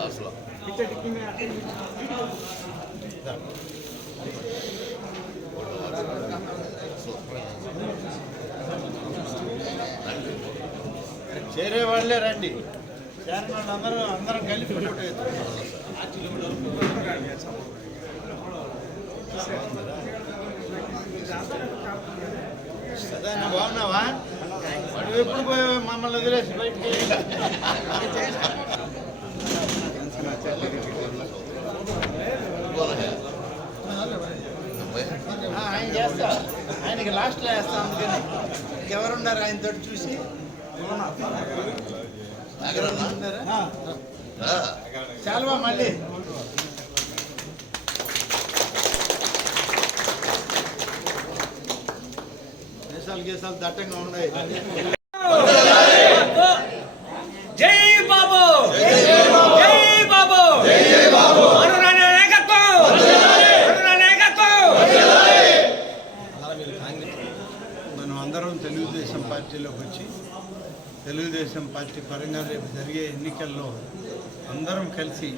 అసలు చేరే వాళ్ళే రండి చేరిన వాళ్ళందరూ అందరం కలిపి ఫోటో. సదానా బాగున్నావా నువ్వు ఎప్పుడు పోయావు మమ్మల్ని వదిలేసి బయటికి? ఆ, ఆయన చేస్తా. ఆయనకి లాస్ట్లో వేస్తా అందుకని. ఎవరున్నారు ఆయనతో చూసి? ఉన్నారా? చాలువా మళ్ళీ? దేశాలు గీసాలు దట్టంగా ఉన్నాయి. తెలుగుదేశం పార్టీలోకి వచ్చి తెలుగుదేశం పార్టీ పరంగా రేపు జరిగే ఎన్నికల్లో అందరం కలిసి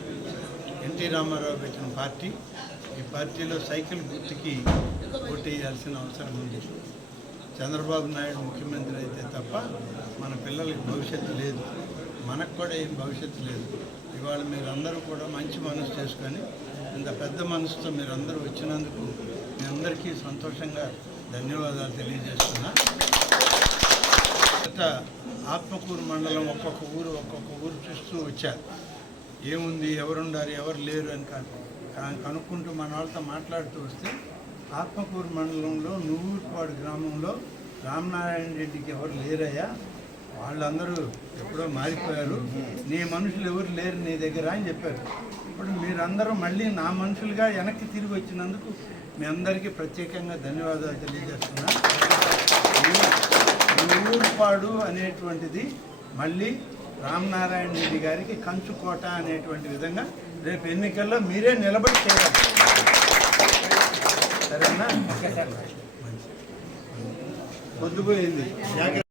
ఎన్టీ రామారావు పెట్టిన పార్టీ ఈ పార్టీలో సైకిల్ గుర్తుకి ఓటు వేయాల్సిన అవసరం ఉంది. చంద్రబాబు నాయుడు ముఖ్యమంత్రి అయితే తప్ప మన పిల్లలకి భవిష్యత్తు లేదు. మనకు కూడా ఏం భవిష్యత్తు లేదు. ఇవాళ మీరందరూ కూడా మంచి మనసు చేసుకొని ఇంత పెద్ద మనసుతో మీరందరూ వచ్చినందుకు మీ అందరికీ సంతోషంగా ధన్యవాదాలు తెలియజేస్తున్నా. ఆత్మకూరు మండలం ఒక్కొక్క ఊరు ఒక్కొక్క ఊరు చూస్తూ వచ్చారు. ఏముంది ఎవరుండారు ఎవరు లేరు అని కానీ కనుక్కుంటూ మన వాళ్ళతో మాట్లాడుతూ వస్తే ఆత్మకూరు మండలంలో నువ్వూరుపాడు గ్రామంలో రామనారాయణ రెడ్డికి ఎవరు లేరయ్యా? వాళ్ళందరూ ఎప్పుడో మారిపోయారు. నీ మనుషులు ఎవరు లేరు నీ దగ్గర అని చెప్పారు. ఇప్పుడు మీరందరూ మళ్ళీ నా మనుషులుగా వెనక్కి తిరిగి వచ్చినందుకు మీ అందరికీ ప్రత్యేకంగా ధన్యవాదాలు తెలియజేస్తున్నా. ఊరుపాడు అనేటువంటిది మళ్ళీ రామనారాయణ రెడ్డి గారికి కంచుకోట అనేటువంటి విధంగా రేపు ఎన్నికల్లో మీరే నిలబడి చేయాలి సరేనా? పొద్దుపోయింది. జాగ్రత్త